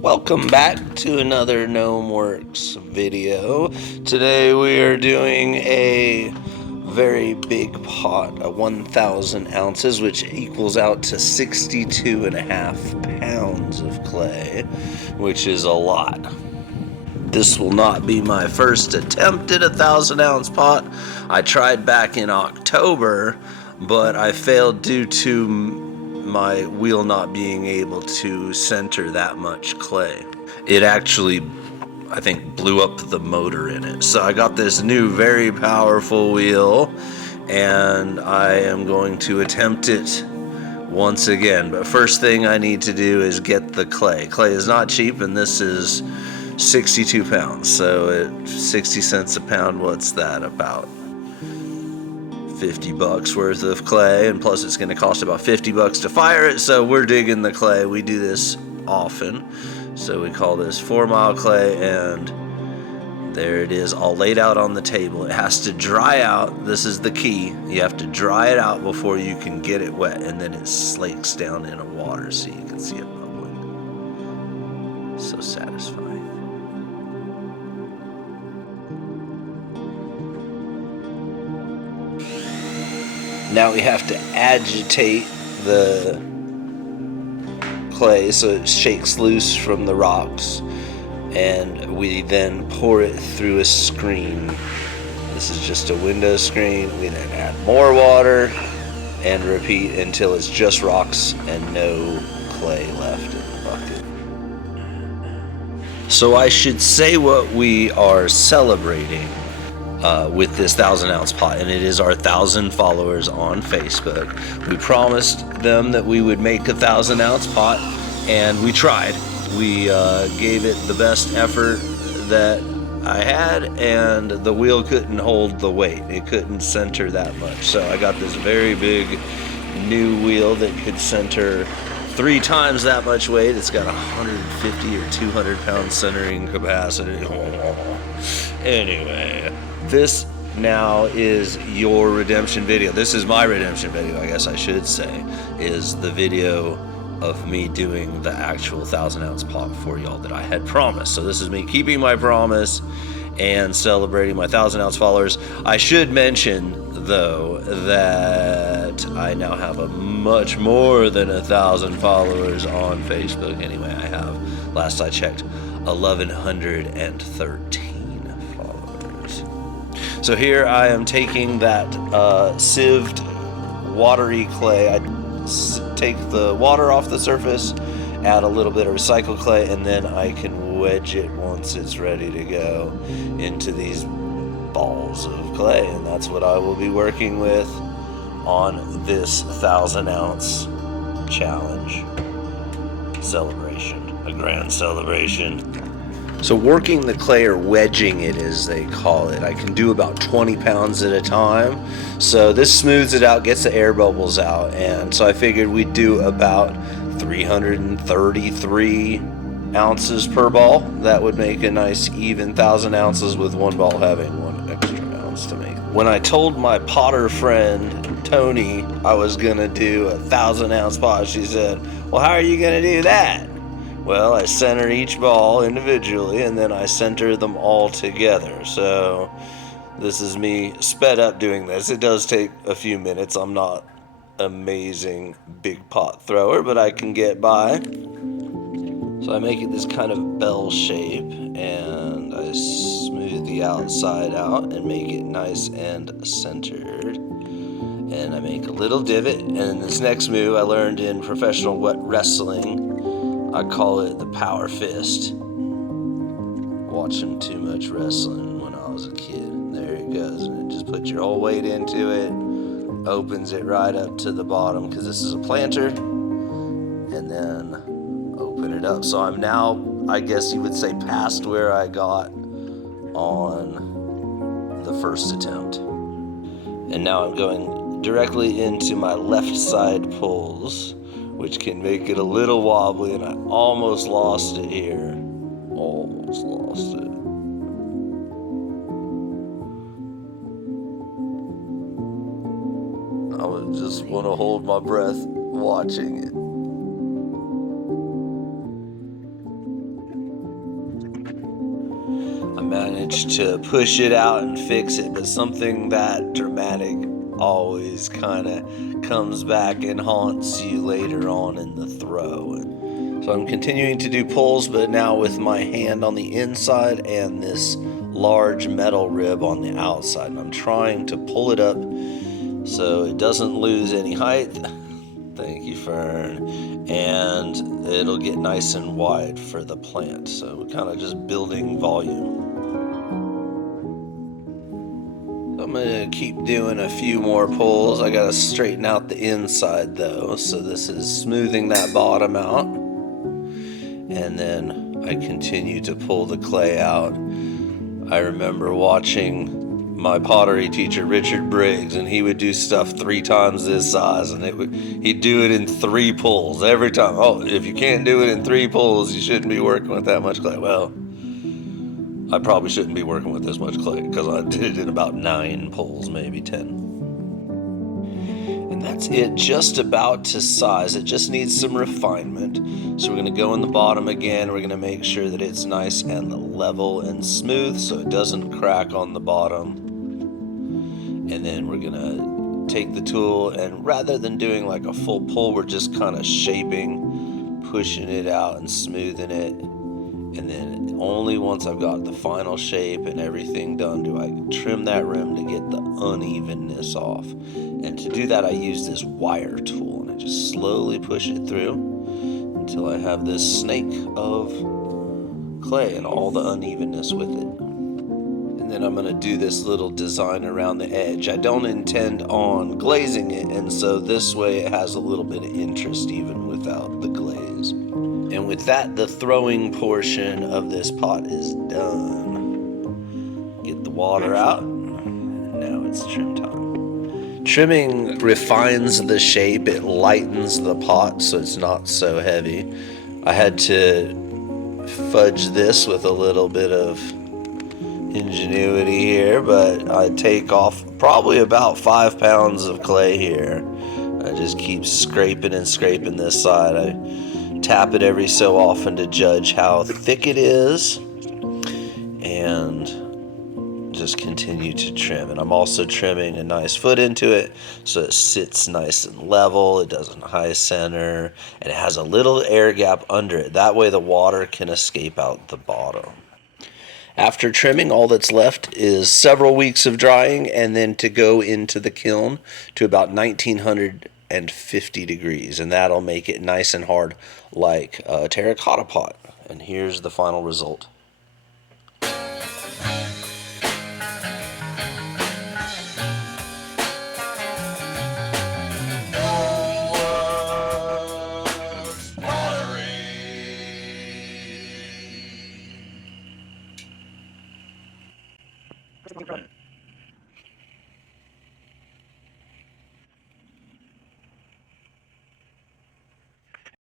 Welcome back to another Gnomeworks video. Today we are doing a very big pot, 1,000 ounces, which equals out to 62.5 pounds of clay, which is a lot. This will not be my first attempt at a 1,000-ounce pot. I tried back in October, but I failed due to my wheel not being able to center that much clay. It actually, I think, blew up the motor in it. So I got this new very powerful wheel and I am going to attempt it once again. But first thing I need to do is get the clay. Clay is not cheap, and this is 62 pounds. So at 60 cents a pound, what's that, about $50 worth of clay, and plus it's going to cost about $50 to fire it. So we're digging the clay. We do this often, so we call this 4 Mile clay, and there it is, all laid out on the table. It has to dry out. This is the key. You have to dry it out before you can get it wet, and then it slakes down in a water so you can see it bubbling. So satisfying. Now we have to agitate the clay so it shakes loose from the rocks, and we then pour it through a screen. This is just a window screen. We then add more water and repeat until it's just rocks and no clay left in the bucket. So I should say what we are celebrating with this 1,000-ounce pot, and it is our 1,000 followers on Facebook. We promised them that we would make a 1,000-ounce pot, and we tried. We gave it the best effort that I had, and the wheel couldn't hold the weight. It couldn't center that much. So I got this very big new wheel that could center 3 times that much weight. It's got 150 or 200 pound centering capacity. Anyway, this now is your redemption video. This is my redemption video, I guess I should say, is the video of me doing the actual 1,000-ounce pot for y'all that I had promised. So this is me keeping my promise and celebrating my 1,000-ounce followers. I should mention, though, that I now have a much more than 1,000 followers on Facebook. Anyway, I have, last I checked, 1,113 followers. So here I am taking that sieved watery clay. I take the water off the surface, add a little bit of recycled clay, and then I can wedge it once it's ready to go into these balls of clay, and that's what I will be working with on this 1,000-ounce challenge celebration, a grand celebration. So working the clay, or wedging it as they call it, I can do about 20 pounds at a time. So this smooths it out, gets the air bubbles out, and so I figured we'd do about 333 ounces per ball. That would make a nice even 1,000 ounces with one ball having 1 extra ounce to make. When I told my potter friend Tony I was gonna do a 1,000-ounce pot, she said, "Well, how are you gonna do that?" Well, I center each ball individually, and then I center them all together. So this is me sped up doing this. It does take a few minutes. I'm not amazing big pot thrower, but I can get by. So I make it this kind of bell shape, and I smooth the outside out and make it nice and centered. And I make a little divot, and this next move I learned in professional wrestling. I call it the power fist. Watching too much wrestling when I was a kid. There it goes, and it just puts your whole weight into it, opens it right up to the bottom, because this is a planter, and then open it up. So I'm now, I guess you would say, past where I got on the first attempt. And now I'm going directly into my left side pulls, which can make it a little wobbly, and I almost lost it here. Almost lost it. I would just want to hold my breath watching it. managed to push it out and fix it, but something that dramatic always kind of comes back and haunts you later on in the throw. So I'm continuing to do pulls, but now with my hand on the inside and this large metal rib on the outside. And I'm trying to pull it up so it doesn't lose any height. Thank you, Fern. And it'll get nice and wide for the plant. So we're kind of just building volume. I'm gonna keep doing a few more pulls. I gotta straighten out the inside though. So this is smoothing that bottom out. And then I continue to pull the clay out. I remember watching my pottery teacher, Richard Briggs, and he would do stuff 3 times this size, and he'd do it in 3 pulls every time. Oh, if you can't do it in 3 pulls, you shouldn't be working with that much clay. Well, I probably shouldn't be working with this much clay because I did it in about 9 pulls, maybe 10. And that's it, just about to size. It just needs some refinement. So we're gonna go in the bottom again. We're gonna make sure that it's nice and level and smooth so it doesn't crack on the bottom. And then we're gonna take the tool, and rather than doing like a full pull, we're just kind of shaping, pushing it out and smoothing it. And then only once I've got the final shape and everything done do I trim that rim to get the unevenness off. And to do that, I use this wire tool, and I just slowly push it through until I have this snake of clay and all the unevenness with it. And then I'm going to do this little design around the edge. I don't intend on glazing it, and so this way it has a little bit of interest even without the glaze. And with that, the throwing portion of this pot is done. Get the water out. Now it's trim time. Trimming refines the shape. It lightens the pot so it's not so heavy. I had to fudge this with a little bit of ingenuity here, but I take off probably about 5 pounds of clay here. I just keep scraping and scraping this side. I tap it every so often to judge how thick it is and just continue to trim. And I'm also trimming a nice foot into it so it sits nice and level, it doesn't high center, and it has a little air gap under it. That way the water can escape out the bottom. After trimming, all that's left is several weeks of drying and then to go into the kiln to about 1950 degrees, and that'll make it nice and hard like a terracotta pot. And here's the final result. Right.